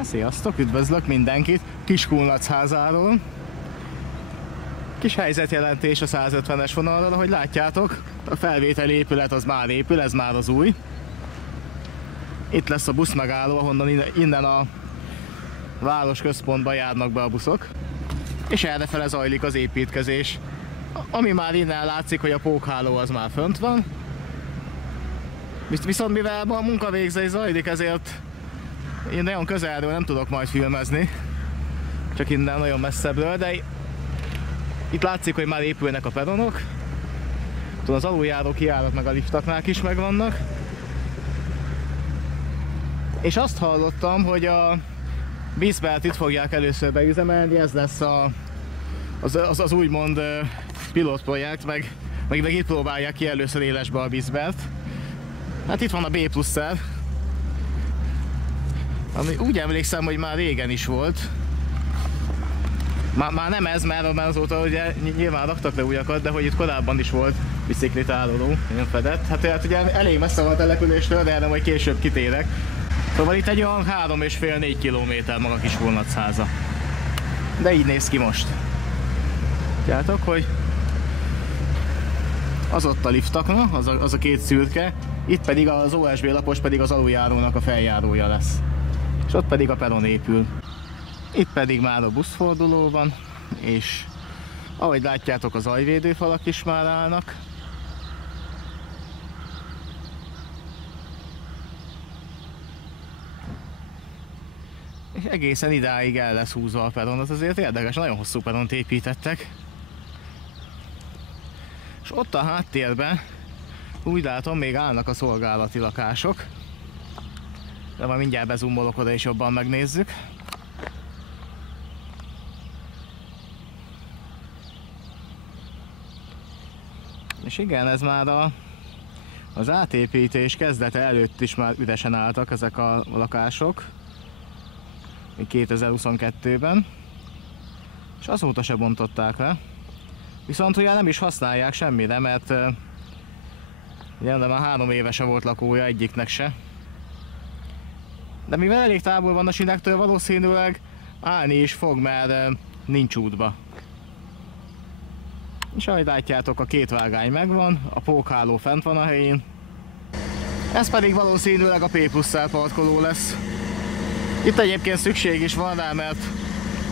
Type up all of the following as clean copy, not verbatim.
Sziasztok, üdvözlök mindenkit Kiskunlachházáról. Kis helyzetjelentés a 150-es vonalról, ahogy látjátok, a felvételi épület az már épül, ez már az új. Itt lesz a buszmegálló, ahonnan innen a városközpontba járnak be a buszok. És errefele zajlik az építkezés. Ami már innen látszik, hogy a pókháló az már fönt van. Viszont mivel a munkavégzés zajlik, ezért én nagyon közelről nem tudok majd filmezni. Csak innen nagyon messzebbről, de itt látszik, hogy már épülnek a peronok. Az aluljáró kijárat meg a liftaknál is megvannak. És azt hallottam, hogy a Bisbert itt fogják először beüzemelni, ez lesz az úgymond pilotprojekt, meg itt próbálják ki először élesbe a Bisbert. Hát itt van a B+-szer, ami úgy emlékszem, hogy már régen is volt. Már nem ez, mert azóta ugye nyilván raktak le újakat, de hogy itt korábban is volt biciklitároló, ilyen fedett. Hát ugye elég messze van a településtől, de erre majd később kitérek. Szóval itt egy olyan 3,5-4 kilométer maga Kiskunlachháza. De így néz ki most. Látjátok, hogy az ott a liftakna, az a két szürke, itt pedig az OSB lapos pedig az aluljárónak a feljárója lesz. És ott pedig a peron épül. Itt pedig már a buszforduló van, és ahogy látjátok, az zajvédőfalak is már állnak. És egészen idáig el lesz húzva a peron, az azért érdekes, nagyon hosszú peront építettek. És ott a háttérben úgy látom, még állnak a szolgálati lakások. De majd mindjárt bezoomolok oda és jobban megnézzük. És igen, ez már az átépítés kezdete előtt is már üresen álltak ezek a lakások. 2022-ben. És azóta se bontották le. Viszont ugye nem is használják semmire, mert ugye már 3 éve se volt lakója egyiknek se. De mivel elég távol van a sinektől, valószínűleg állni is fog, mert nincs útba. És ahogy látjátok, a két vágány megvan, a pókháló fent van a helyén. Ez pedig valószínűleg a P+-szel parkoló lesz. Itt egyébként szükség is van rá, mert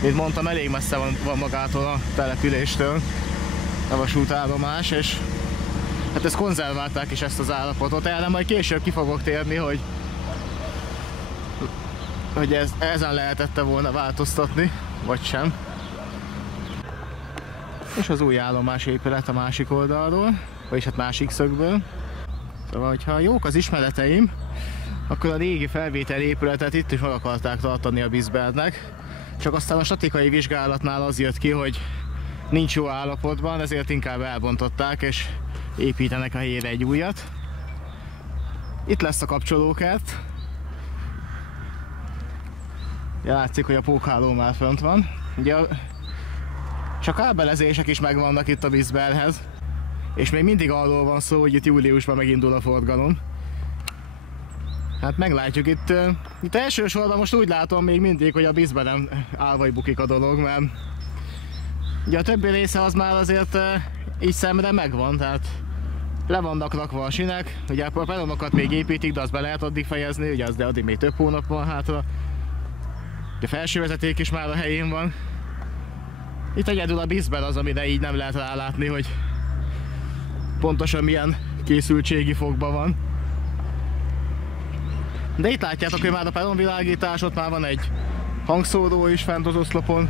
mint mondtam, elég messze van magától a településtől a vasútállomás, és hát ezt konzerválták is, ezt az állapotot. Erre majd később ki fogok térni, hogy ezen lehetette volna változtatni, vagy sem. És az új állomás épület a másik oldalról, vagyis hát másik szögből. Szóval, hogyha jók az ismereteim, akkor a régi felvételi épületet itt is meg akarták tartani a Bisbertnek. Csak aztán a statikai vizsgálatnál az jött ki, hogy nincs jó állapotban, ezért inkább elbontották és építenek a helyére egy újat. Itt lesz a kapcsolókert. Ja, látszik, hogy a pókháló már fönt van. Ugye csak kábelezések is megvannak itt a Bisberthez. És még mindig arról van szó, hogy itt júliusban megindul a forgalom. Hát meglátjuk itt elsősorban most úgy látom még mindig, hogy a Bisberten áll vagy bukik a dolog, mert ugye a többi része az már azért így szemre megvan, tehát le vannak rakva a sinek, ugye a peronokat még építik, de azt be lehet addig fejezni, ugye az, de addig még több hónap van hátra. A felső vezeték is már a helyén van. Itt egyedül a Bisbert az, amire így nem lehet rálátni, hogy pontosan milyen készültségi fogban van. De itt látjátok, hogy már a peronvilágítás, ott már van egy hangszóró is fent az oszlopon.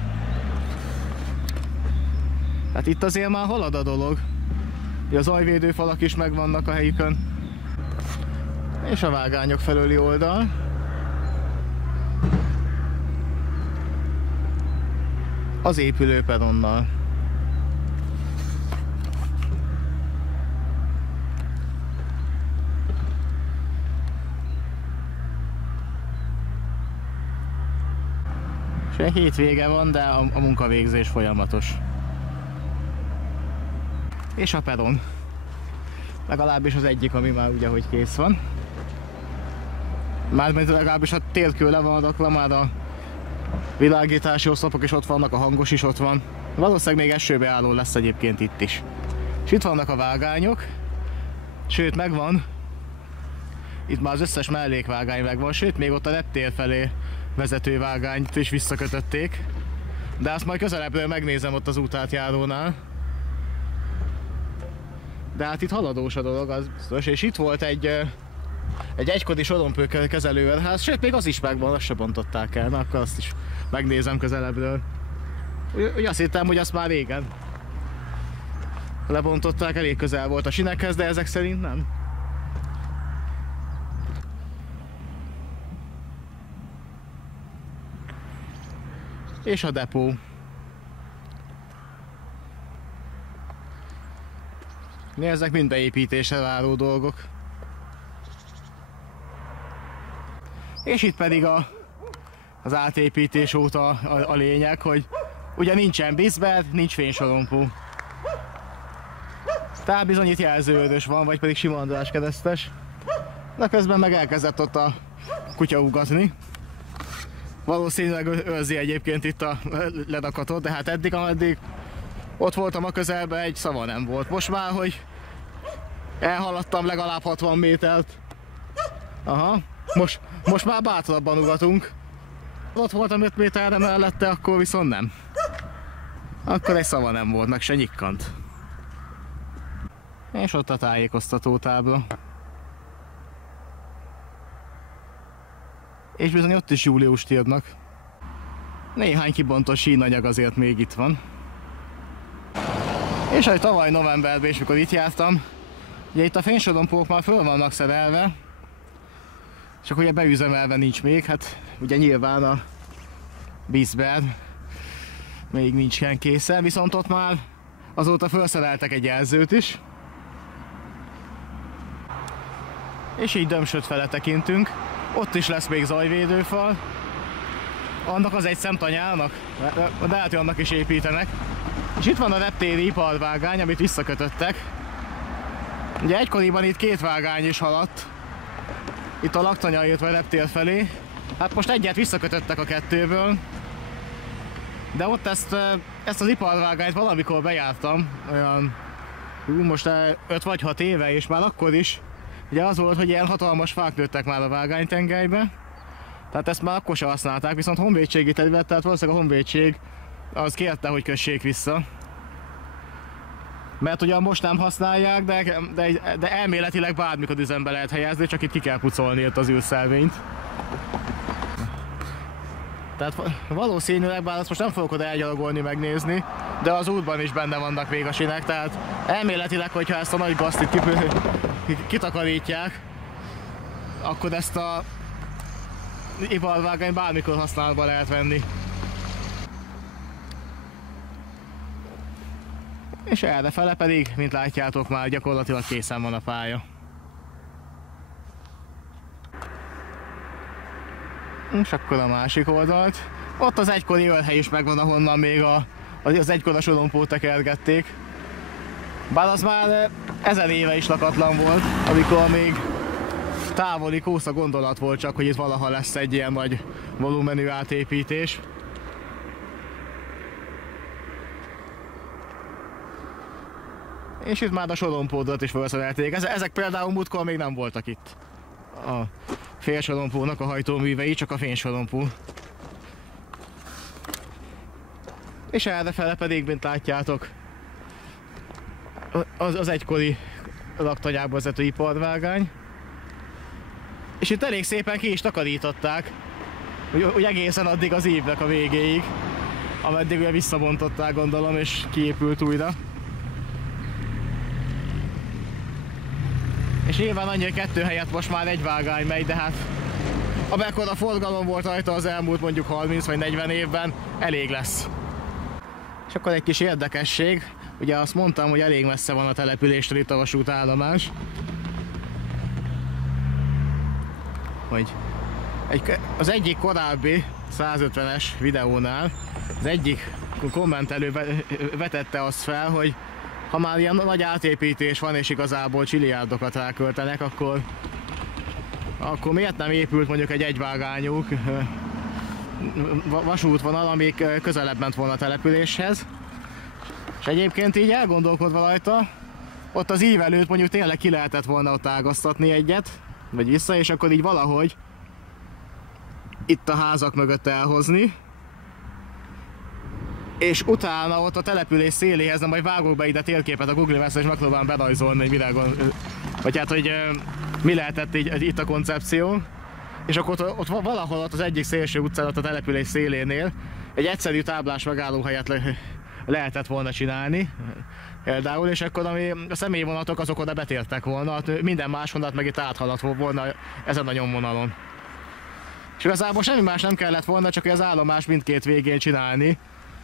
Hát itt azért már halad a dolog. A zajvédőfalak is megvannak a helyükön. És a vágányok felőli oldal. Az épülő peronnal. És hétvége van, de a munkavégzés folyamatos. És a peron. Legalábbis az egyik, ami már ugye hogy kész van. Mármint legalábbis a térkő le van adakva, már a világítási oszlopok is ott vannak, a hangos is ott van. Valószínűleg még esőbeálló lesz egyébként itt is. És itt vannak a vágányok, sőt megvan, itt már az összes mellékvágány megvan, sőt még ott a reptér felé vezető vágányt is visszakötötték. De azt majd közelebbről megnézem ott az útátjárónál. De hát itt haladós a dolog, az biztos. És itt volt egy egykori sorompó kezelőőrház, sőt még az is megvan, azt se bontották el. Na akkor azt is megnézem közelebbről. Úgy azt hittem, hogy azt már régen lebontották, elég közel volt a sinekhez, de ezek szerint nem. És a depó. Ezek mind beépítésre váró dolgok. És itt pedig az átépítés óta a lényeg, hogy ugye nincsen bizbed, nincs fénysorompó. Tehát bizony itt jelzőödös van, vagy pedig sima András keresztes. De közben meg elkezdett ott a kutya ugatni. Valószínűleg őrzi egyébként itt a ledakatot, de hát eddig, ameddig ott voltam a közelben, egy szava nem volt. Most már, hogy elhaladtam legalább 60 métert. Aha, most már bátrabban ugatunk. Ott voltam 5 méterre mellette, akkor viszont nem. Akkor egy szava nem volt, meg se nyikkant. És ott a tájékoztató tábla. És bizony ott is júliust írnak. Néhány kibontott sínanyag azért még itt van. És ahogy tavaly novemberben is, mikor itt jártam, ugye itt a fénysorompók már föl vannak szerelve, csak ugye beüzemelve nincs még, hát ugye nyilván a bizbed még nincsen készen, viszont ott már azóta felszereltek egy jelzőt is. És így Dömsöd fele tekintünk. Ott is lesz még zajvédőfal. Annak az egy szemtanyának, de lehet, hogy annak is építenek. És itt van a reptéri iparvágány, amit visszakötöttek. Ugye egykoriban itt 2 vágány is haladt. Itt a laktanya, illetve a reptér felé. Hát most egyet visszakötöttek a 2-ből. De ott ezt az iparvágányt valamikor bejártam. Olyan, most 5 vagy 6 éve, és már akkor is. Ugye az volt, hogy ilyen hatalmas fák nőttek már a vágánytengelybe. Tehát ezt már akkor sem használták, viszont honvédségi terület, tehát valószínűleg a honvédség az kérte, hogy kössék vissza. Mert ugyan most nem használják, de elméletileg bármikor üzembe lehet helyezni, csak itt ki kell pucolni ott az űrszelvényt. Tehát valószínűleg, bár azt most nem fogok oda elgyalogolni megnézni, de az útban is benne vannak még a sinek, tehát elméletileg, hogyha ezt a nagy basztit kitakarítják, akkor ezt a iparvágányt bármikor használatba lehet venni. És errefele pedig, mint látjátok, már gyakorlatilag készen van a pálya. És akkor a másik oldalt. Ott az egykori őrhely is megvan, ahonnan még az egykor a sorompót tekergették. Bár az már 1000 éve is lakatlan volt, amikor még távoli kósza gondolat volt csak, hogy itt valaha lesz egy ilyen nagy volumenű átépítés. És itt már a sorompódat is felszerelték. Ezek például múltkor még nem voltak itt. A félsorompónak a hajtóművei, csak a fénysorompó. És errefele pedig, mint látjátok, az egykori laktanyába vezető iparvágány. És itt elég szépen ki is takarították, úgy egészen addig az évnek a végéig, ameddig ugye visszabontották, gondolom, és kiépült újra. És nyilván annyi, hogy 2 helyett most már 1 vágány megy, de hát amekkora forgalom volt rajta az elmúlt mondjuk 30 vagy 40 évben, elég lesz. És akkor egy kis érdekesség, ugye azt mondtam, hogy elég messze van a településtől itt a vasútállomás. Hogy az egyik korábbi 150-es videónál az egyik kommentelő vetette azt fel, hogy ha már ilyen nagy átépítés van és igazából csiliárdokat ráköltenek, akkor akkor miért nem épült mondjuk egy egyvágányú vasútvonal, amik közelebb ment volna a településhez. És egyébként így elgondolkodva rajta, ott az ívelőt mondjuk tényleg ki lehetett volna ott ágasztatni egyet, vagy vissza, és akkor így valahogy itt a házak mögött elhozni, és utána ott a település széléhez, nem majd vágok be ide térképet a Google Maps-re, és megpróbálom berajzolni, hogy vagy hát, hogy mi lehetett így, itt a koncepció. És akkor ott valahol ott az egyik szélső utcán, ott a település szélénél egy egyszerű táblás megállóhelyet lehetett volna csinálni, például, és akkor a személyvonatok azok oda betértek volna, minden más vonat meg itt áthaladt volna ezen a nyomvonalon. És igazából semmi más nem kellett volna, csak az állomás mindkét végén csinálni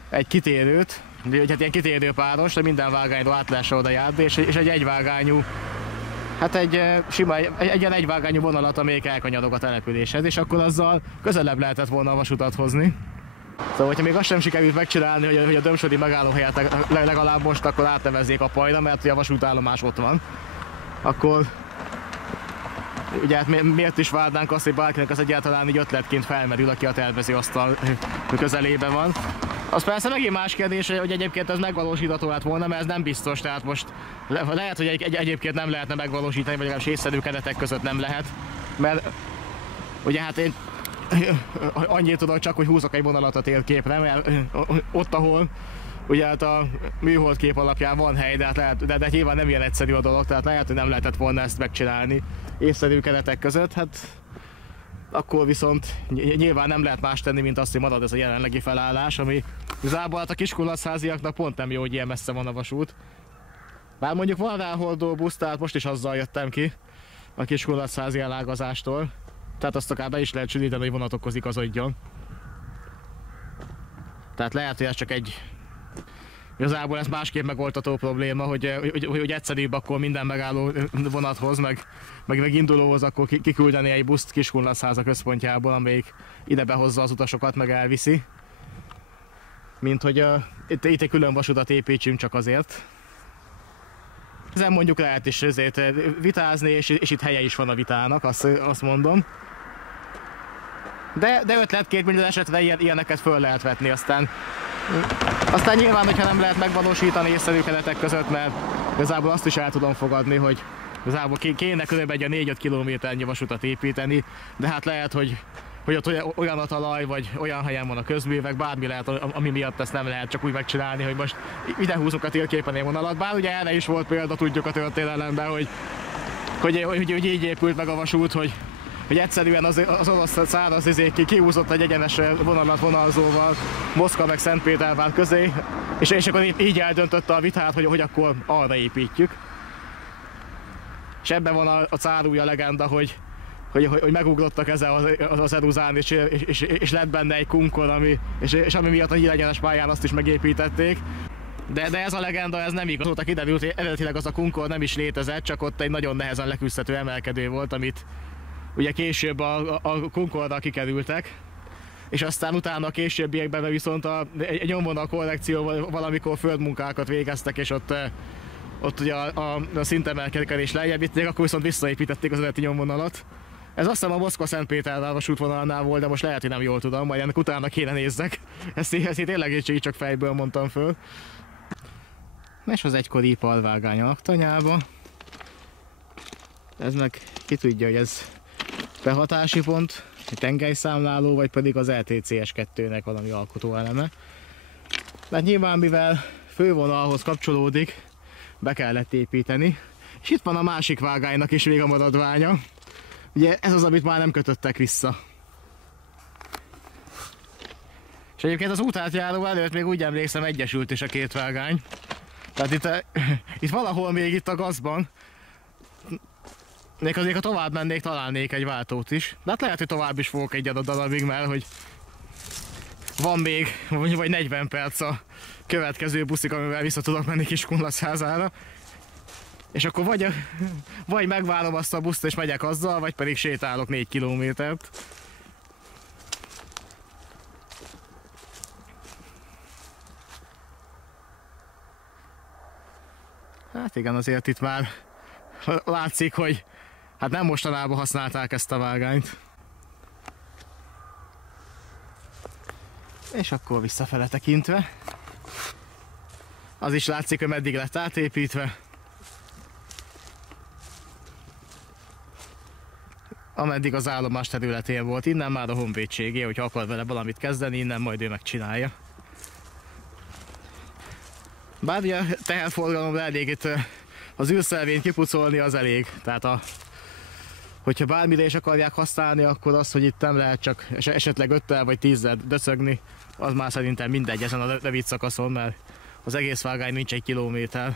egy kitérőt, hát ilyen kitérőpáros, de minden vágányról át lehessen oda járni, és egy egyvágányú, hát egy sima, egy ilyen egyvágányú vonalat, amelyik elkanyarog a településhez, és akkor azzal közelebb lehetett volna a vasutat hozni. Szóval, hogyha még azt sem sikerült megcsinálni, hogy a dömsödi megállóhelyet legalább most akkor átnevezzék a Pajra, mert a vasútállomás ott van, akkor ugye hát miért is várnánk azt, hogy bárkinek az egyáltalán így ötletként felmerül, aki a tervezőasztal közelében van. Az persze megint más kérdés, hogy egyébként ez megvalósítható lett volna, mert ez nem biztos, tehát most lehet, hogy egyébként nem lehetne megvalósítani, vagy legalábbis észszerű keretek között nem lehet, mert ugye hát én annyit tudok csak, hogy húzok egy vonalat a térképre, mert ott, ahol ugye hát a műhold kép alapján van hely, de nyilván nem ilyen egyszerű a dolog, tehát lehet, hogy nem lehetett volna ezt megcsinálni észszerű keretek között, hát akkor viszont nyilván nem lehet más tenni, mint azt, hogy marad ez a jelenlegi felállás, ami igazából hát a Kiskunlachháziaknak pont nem jó, hogy ilyen messze van a vasút. Bár mondjuk van ráhordó busz, tehát most is azzal jöttem ki a Kiskunlachházi elágazástól. Tehát azt akár be is lehet sűríteni, hogy vonatokhoz igazodjon. Tehát lehet, hogy ez csak egy... Igazából ez másképp megoldható probléma, hogy egyszerűbb akkor minden megálló vonathoz, meg indulóhoz akkor kiküldeni egy buszt Kiskunlachháza központjából, amelyik ide behozza az utasokat, meg elviszi. Mint hogy itt egy külön vasutat építsünk csak azért. Ezen mondjuk lehet is ezért vitázni, és itt helye is van a vitának, azt mondom. De ötletként minden esetre ilyeneket föl lehet vetni, aztán nyilván, hogyha nem lehet megvalósítani észszerű keretek között, mert igazából azt is el tudom fogadni, hogy igazából kéne körülbelül egy 4-5 kilométernyi vasutat építeni, de hát lehet, hogy ott olyan a talaj, vagy olyan helyen van a közművek, bármi lehet, ami miatt ezt nem lehet csak úgy megcsinálni, hogy most ide húzok a térképen egy vonalat, bár ugye erre is volt példa, tudjuk a történelemben, hogy így épült meg a vasút, hogy egyszerűen az orosz száraz kihúzott egy egyenes vonalat vonalzóval Moszkva meg Szentpétervár közé, és akkor így eldöntötte a vitát, hogy akkor arra építjük. És ebben van a cárúja legenda, hogy megugrottak ezzel az Eruzán, és lett benne egy kunkor, és ami miatt a nyílegyenes pályán azt is megépítették. De ez a legenda, ez nem igaz. Azóta kiderült, hogy eredetileg az a kunkor nem is létezett, csak ott egy nagyon nehezen leküzdhető emelkedő volt, amit ugye később a Concorde-dal kikerültek, és aztán utána a későbbiekben viszont egy nyomvonal korrekcióval valamikor földmunkákat végeztek, és ott ugye a szintemelkedés lejjebb vitték, akkor viszont visszaépítették az eredeti nyomvonalat. Ez azt hiszem a Moszkva-Szentpétervár vasútvonalnál volt, de most lehet, hogy nem jól tudom, majd ennek utána kéne nézzek. Ezt tényleg így csak fejből mondtam föl. És az egykori iparvágány a laktanyába. Ez meg ki tudja, hogy ez behatási pont, egy tengelyszámláló, vagy pedig az LTCS2-nek valami alkotóeleme. Mert nyilván, mivel fővonalhoz kapcsolódik, be kellett építeni. És itt van a másik vágánynak is még a maradványa. Ugye ez az, amit már nem kötöttek vissza. És egyébként az útátjáró előtt még úgy emlékszem, egyesült is a két vágány. Tehát itt valahol még itt a gazban, még azért, ha tovább mennék, találnék egy váltót is. De hát lehet, hogy tovább is fogok egy adott darabig, mert hogy van még vagy 40 perc a következő buszig, amivel vissza tudok menni Kiskunlachházára. És akkor vagy megvárom azt a buszt és megyek azzal, vagy pedig sétálok 4 kilométert. Hát igen, azért itt már látszik, hogy hát nem mostanában használták ezt a vágányt. És akkor visszafele tekintve. Az is látszik, hogy meddig lett átépítve. Ameddig az állomás területén volt. Innen már a honvédségé, hogyha akar vele valamit kezdeni, innen majd ő megcsinálja. Bár ugye a teherforgalomra elég itt az űrszelvényt kipucolni, az elég. Tehát hogyha bármire is akarják használni, akkor az, hogy itt nem lehet csak esetleg 5-tel vagy 10-zel döcögni, az már szerintem mindegy ezen a rövid szakaszon, mert az egész vágány nincs 1 kilométer.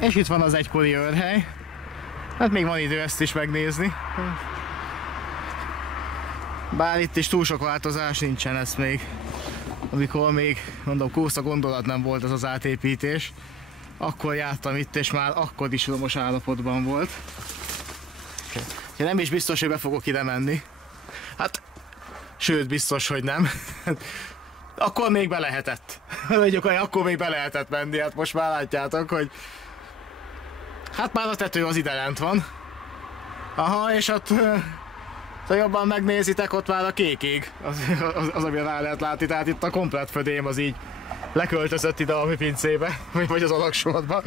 És itt van az egykori őrhely. Hát még van idő ezt is megnézni. Bár itt is túl sok változás nincsen, ezt még, amikor még mondom, kósza gondolat nem volt ez az átépítés, akkor jártam itt, és már akkor is romos állapotban volt. Nem is biztos, hogy be fogok ide menni. Hát, sőt, biztos, hogy nem. Akkor még be lehetett. Akkor még be lehetett menni, hát most már látjátok, hogy hát már a tető az ide lent van. Aha, és ott ha jobban megnézitek, ott már a kék ég, az amire rá lehet látni, tehát itt a komplett födém az így leköltözött ide a pincébe, vagy az alaksortba.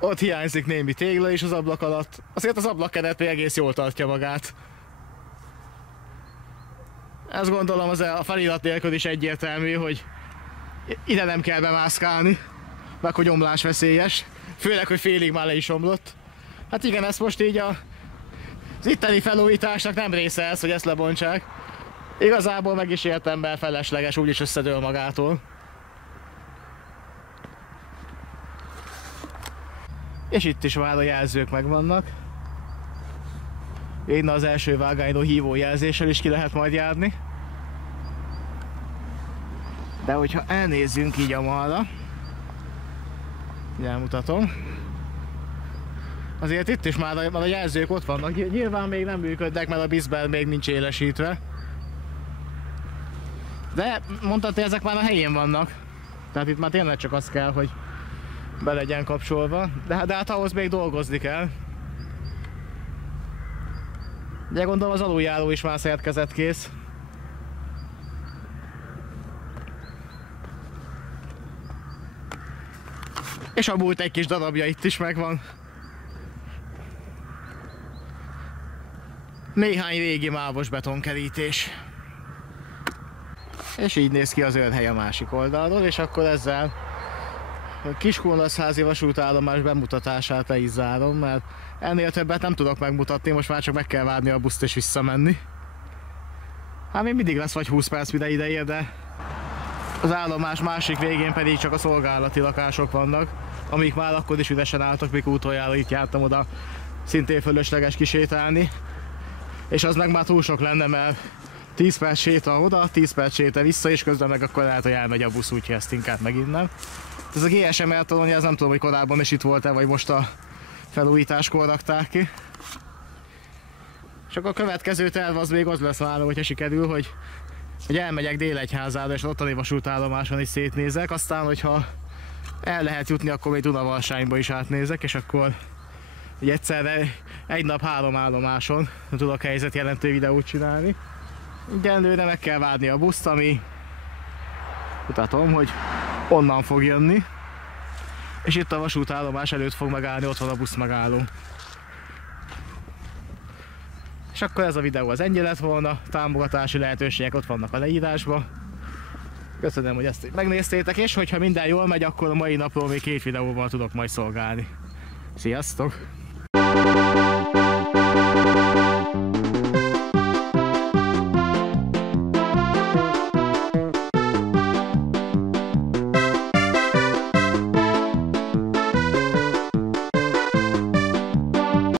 Ott hiányzik némi tégla is az ablak alatt, azért az ablakkeret még egész jól tartja magát. Ezt gondolom a felirat nélkül is egyértelmű, hogy ide nem kell bemászkálni, meg hogy omlás veszélyes. Főleg, hogy félig már le is omlott. Hát igen, ez most így az itteni felújításnak nem része ez, hogy ezt lebontsák. Igazából meg is értem, mert felesleges, úgyis összedől magától. És itt is már a jelzők megvannak. Innen az első vágánynó hívójelzéssel is ki lehet majd járni. De hogyha elnézzünk így a malra, elmutatom. Azért itt is már a jelzők ott vannak. Nyilván még nem működnek, mert a bizbel még nincs élesítve. De mondtad, hogy ezek már a helyén vannak. Tehát itt már tényleg csak az kell, hogy be legyen kapcsolva. De hát ahhoz még dolgozni kell. De gondolom az aluljáró is már szerkezetkész. És a múlt egy kis darabja itt is megvan. Néhány régi mávos betonkerítés. És így néz ki az őrhely a másik oldalról, és akkor ezzel a Kiskunlaszházi vasútállomás bemutatását le is zárom, mert ennél többet nem tudok megmutatni, most már csak meg kell várni a buszt és visszamenni. Hát még mindig lesz vagy 20 perc, mire ide ér, de az állomás másik végén pedig csak a szolgálati lakások vannak, amik már akkor is üresen álltak, mikor utoljára itt jártam oda szintén fölösleges kisétálni. És az meg már túl sok lenne, mert 10 perc séta oda, 10 perc séta vissza, és közben meg akkor lehet, hogy elmegy a busz, úgyhogy ezt inkább megint nem. Ez a GSM eltolónia, ez nem tudom, hogy korábban is itt volt-e, vagy most a felújításkor rakták ki. Csak a következő terv az még az lesz vállom, hogyha sikerül, hogy elmegyek Délegyházára, és ottani vasútállomáson is szétnézek, aztán, hogyha el lehet jutni, akkor még Dunavalsányba is átnézek, és akkor egyszerre egy nap 3 állomáson tudok helyzetjelentő videót csinálni. Egyenlőre meg kell várni a buszt, ami mutatom, hogy onnan fog jönni. És itt a vasútállomás előtt fog megállni, ott van a busz megálló. És akkor ez a videó az ennyi lett volna, támogatási lehetőségek ott vannak a leírásban. Köszönöm, hogy ezt megnéztétek, és hogyha minden jól megy, akkor a mai napról még 2 videóval tudok majd szolgálni. Sziasztok!